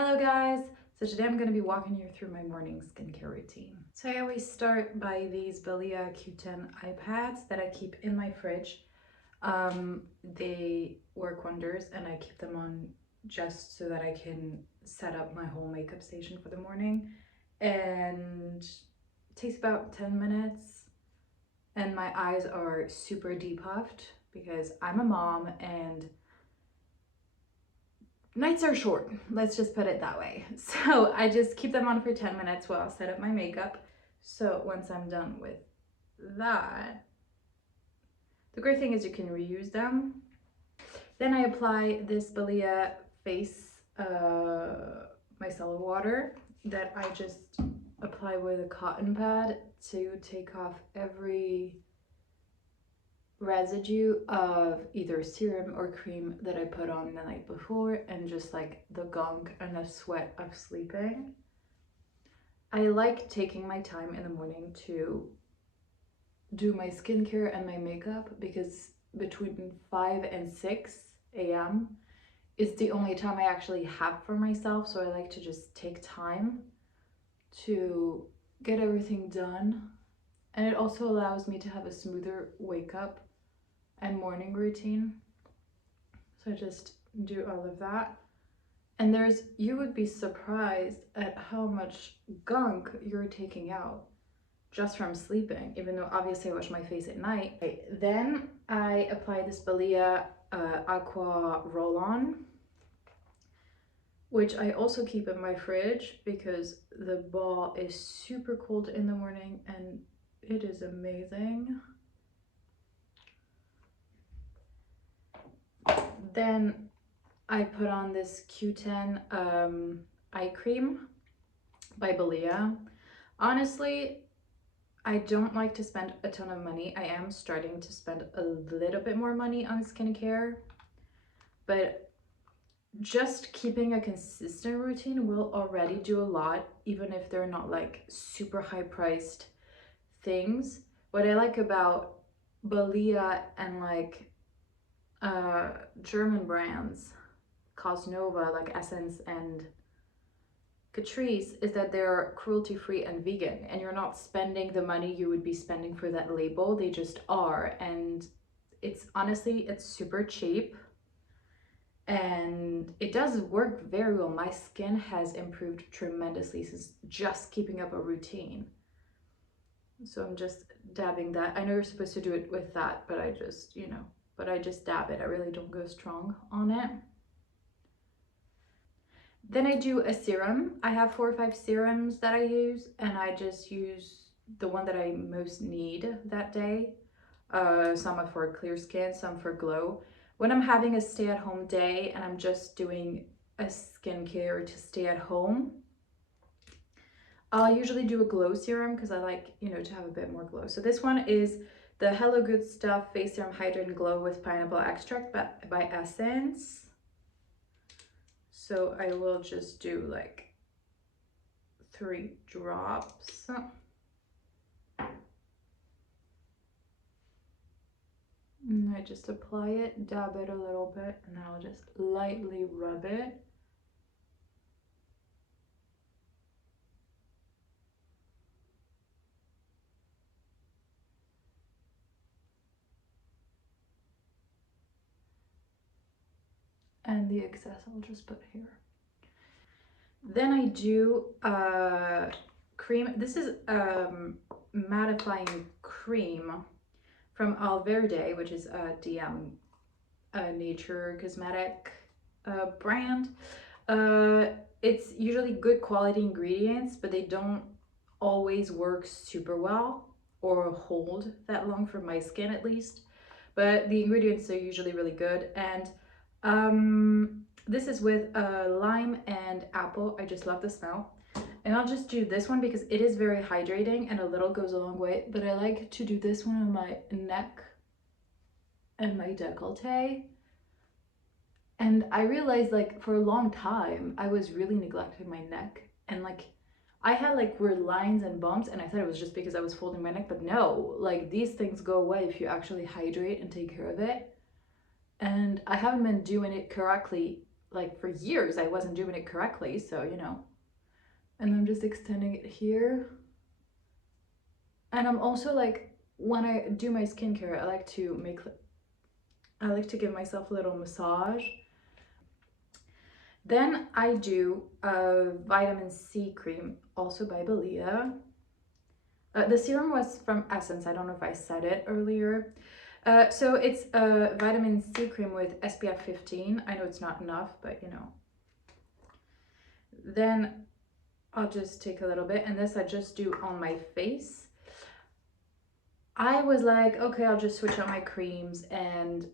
Hello guys! So today I'm going to be walking you through my morning skincare routine. So I always start by these Balea Q10 eye pads that I keep in my fridge. They work wonders and I keep them on just so that I can set up my whole makeup station for the morning. And it takes about 10 minutes and my eyes are super depuffed because I'm a mom and nights are short, let's just put it that way. So I just keep them on for 10 minutes while I set up my makeup. So once I'm done with that, the great thing is you can reuse them. Then I apply this Balea face micellar water that I just apply with a cotton pad to take off every residue of either serum or cream that I put on the night before and just like the gunk and the sweat of sleeping. I like taking my time in the morning to do my skincare and my makeup because between 5 and 6 a.m. is the only time I actually have for myself, so I like to just take time to get everything done, and it also allows me to have a smoother wake up and morning routine. So I just do all of that. And you would be surprised at how much gunk you're taking out just from sleeping, even though obviously I wash my face at night. Then I apply this Balea Aqua roll-on, which I also keep in my fridge because the ball is super cold in the morning and it is amazing. Then I put on this Q10 eye cream by Balea. Honestly, I don't like to spend a ton of money. I am starting to spend a little bit more money on skincare, but just keeping a consistent routine will already do a lot, even if they're not like super high priced things. What I like about Balea and like German brands, Cosnova, like Essence and Catrice, is that they're cruelty-free and vegan, and you're not spending the money you would be spending for that label. They just are, and it's honestly, it's super cheap and it does work very well. My skin has improved tremendously since just keeping up a routine. So I'm just dabbing that. I know you're supposed to do it with that, but I just, but I just dab it. I really don't go strong on it. Then I do a serum. I have 4 or 5 serums that I use, and I just use the one that I most need that day. Some are for clear skin, some for glow. When I'm having a stay-at-home day and I'm just doing a skincare to stay at home, I'll usually do a glow serum because I like, to have a bit more glow. So this one is the Hello Good Stuff Face Serum Hydrating Glow with Pineapple Extract by Essence. So I will just do like 3 drops. And I just apply it, dab it a little bit, and then I'll just lightly rub it. And the excess I'll just put here. Then I do cream. This is mattifying cream from Alverde, which is a DM nature cosmetic brand. It's usually good quality ingredients, but they don't always work super well or hold that long for my skin at least. But the ingredients are usually really good. And this is with lime and apple. I just love the smell. And I'll just do this one because it is very hydrating and a little goes a long way. But I like to do this one on my neck and my décolleté. And I realized like for a long time, I was really neglecting my neck. And like I had like weird lines and bumps and I thought it was just because I was folding my neck. But no, like these things go away if you actually hydrate and take care of it. And I haven't been doing it correctly like for years I wasn't doing it correctly, so you know. And I'm just extending it here. And I'm also like, when I do my skincare, I like to give myself a little massage. Then I do a vitamin C cream, also by Balea. The serum was from Essence. I don't know if I said it earlier. So it's a vitamin C cream with SPF 15. I know it's not enough, but you know. Then I'll just take a little bit, and this I just do on my face. I was like, okay, I'll just switch out my creams and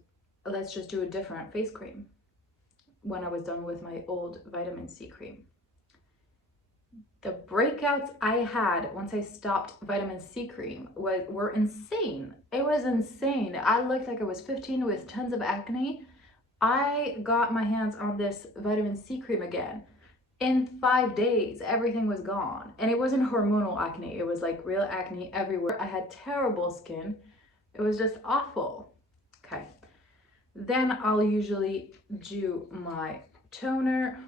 let's just do a different face cream when I was done with my old vitamin C cream. The breakouts I had once I stopped vitamin C cream were insane. It was insane. I looked like I was 15 with tons of acne. I got my hands on this vitamin C cream again. In 5 days, everything was gone. And it wasn't hormonal acne. It was like real acne everywhere. I had terrible skin. It was just awful. Okay. Then I'll usually do my toner.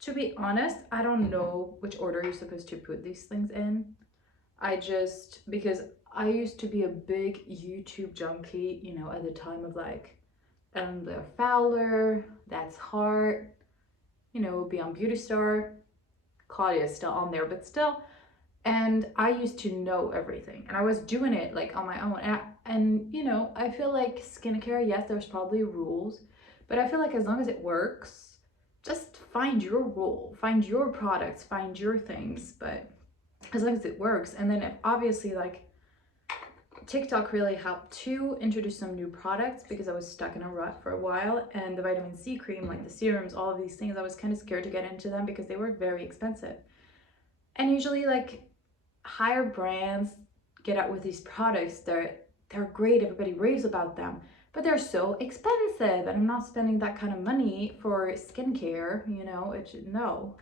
To be honest, I don't know which order you're supposed to put these things in. Because I used to be a big YouTube junkie, you know, at the time of like the Fowler, That's Heart, you know, Beyond Beauty Star. Claudia's still on there, but still. And I used to know everything, and I was doing it like on my own. And you know, I feel like skincare, yes, there's probably rules, but I feel like as long as it works, just find your rule, find your products, find your things, but as long as it works. And then if obviously like TikTok really helped to introduce some new products because I was stuck in a rut for a while, and the vitamin C cream, like the serums, all of these things, I was kind of scared to get into them because they were very expensive. And usually like higher brands get out with these products, they're great, everybody raves about them, but they're so expensive, and I'm not spending that kind of money for skincare, you know, no.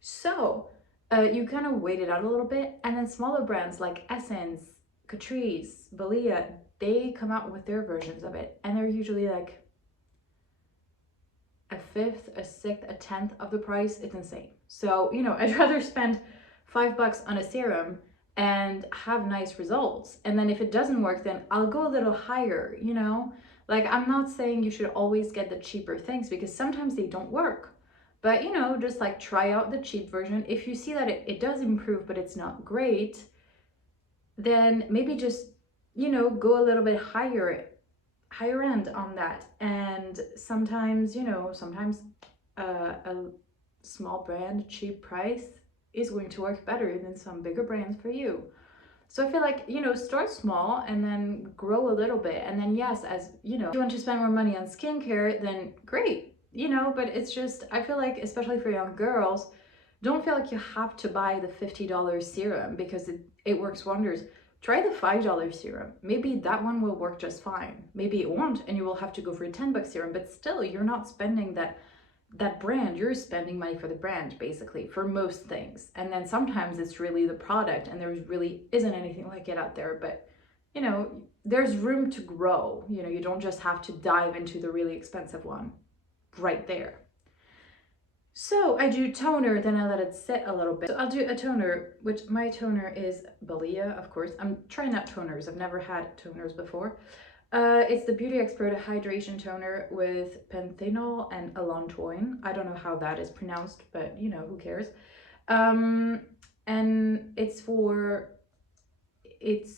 So you kind of wait it out a little bit, and then smaller brands like Essence, Catrice, Balea, they come out with their versions of it, and they're usually like a fifth, a sixth, a tenth of the price. It's insane. So, you know, I'd rather spend $5 on a serum and have nice results. And then if it doesn't work, then I'll go a little higher, you know? Like, I'm not saying you should always get the cheaper things because sometimes they don't work. But, you know, just like try out the cheap version. If you see that it does improve, but it's not great, then maybe just, you know, go a little bit higher end on that. And sometimes, you know, a small brand, cheap price is going to work better than some bigger brands for you. So I feel like, you know, start small and then grow a little bit. And then yes, as you know, if you want to spend more money on skincare, then great, you know, but it's just, I feel like, especially for young girls, don't feel like you have to buy the $50 serum because it works wonders. Try the $5 serum. Maybe that one will work just fine. Maybe it won't, and you will have to go for a $10 serum, but still you're not spending that brand, you're spending money for the brand basically for most things. And then sometimes it's really the product, and there really isn't anything like it out there, but you know, there's room to grow. You know, you don't just have to dive into the really expensive one right there. So I do toner, then I let it sit a little bit. So I'll do a toner, which my toner is Balea, of course. I'm trying out toners. I've never had toners before. It's the Beauty Expert Hydration Toner with panthenol and allantoin. I don't know how that is pronounced, but you know, who cares? And it's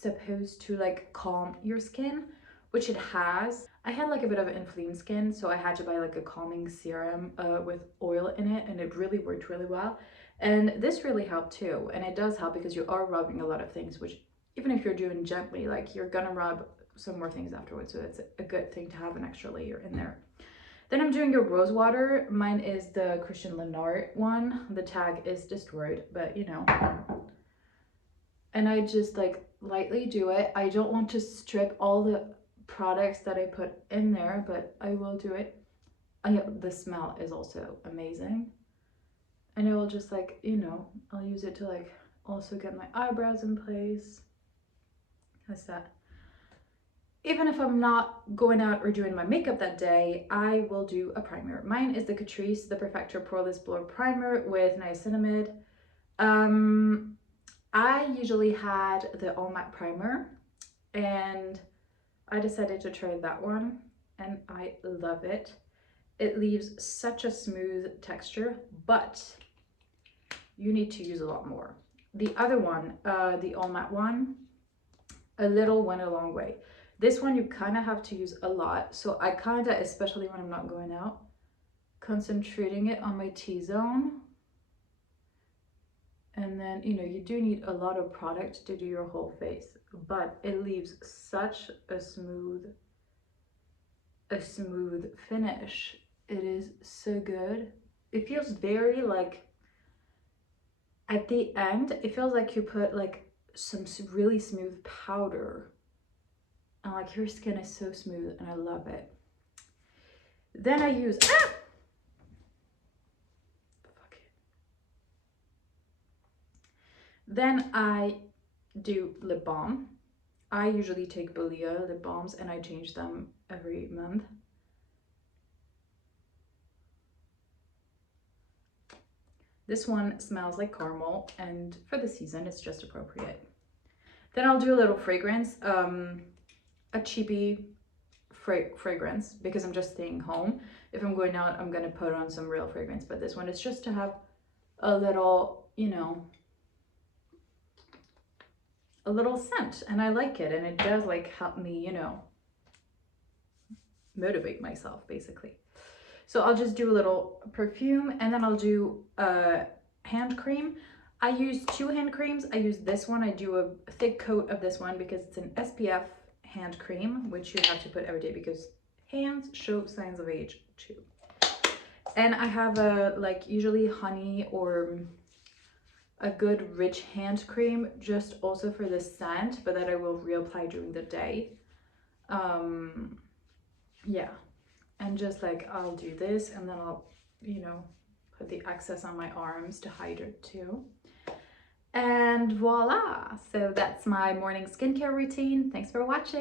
supposed to like calm your skin, which it has. I had like a bit of inflamed skin, so I had to buy like a calming serum with oil in it, and it really worked really well. And this really helped too. And it does help because you are rubbing a lot of things, which even if you're doing gently, like you're gonna rub some more things afterwards. So it's a good thing to have an extra layer in there. Then I'm doing a Rosewater. Mine is the Christian Lenhart one. The tag is destroyed, but you know. And I just like lightly do it. I don't want to strip all the products that I put in there, but I will do it. The smell is also amazing. And I will just like, you know, I'll use it to like also get my eyebrows in place. How's that? Even if I'm not going out or doing my makeup that day, I will do a primer. Mine is the Catrice, the Perfector Poreless Blur Primer with niacinamide. I usually had the All Matte Primer, and I decided to try that one, and I love it. It leaves such a smooth texture, but you need to use a lot more. The other one, the All Matte one, a little went a long way. This one you kind of have to use a lot, so I kind of, especially when I'm not going out, concentrating it on my T-zone. And then, you know, you do need a lot of product to do your whole face, but it leaves such a smooth finish. It is so good. It feels very like, at the end, it feels like you put like some really smooth powder. And like your skin is so smooth and I love it. Then I use, fuck it. Then I do lip balm. I usually take Balea lip balms and I change them every month. This one smells like caramel, and for the season, it's just appropriate. Then I'll do a little fragrance, a cheapy fragrance, because I'm just staying home. If I'm going out, I'm gonna put on some real fragrance, but this one is just to have a little, you know, a little scent, and I like it, and it does like help me, you know, motivate myself basically. So I'll just do a little perfume, and then I'll do a hand cream. I use 2 hand creams. I use this one. I do a thick coat of this one because it's an SPF hand cream, which you have to put every day because hands show signs of age too. And I have a like usually honey or a good rich hand cream, just also for the scent, but that I will reapply during the day. Yeah. And just like I'll do this, and then I'll, you know, put the excess on my arms to hydrate too. And voila! So that's my morning skincare routine. Thanks for watching.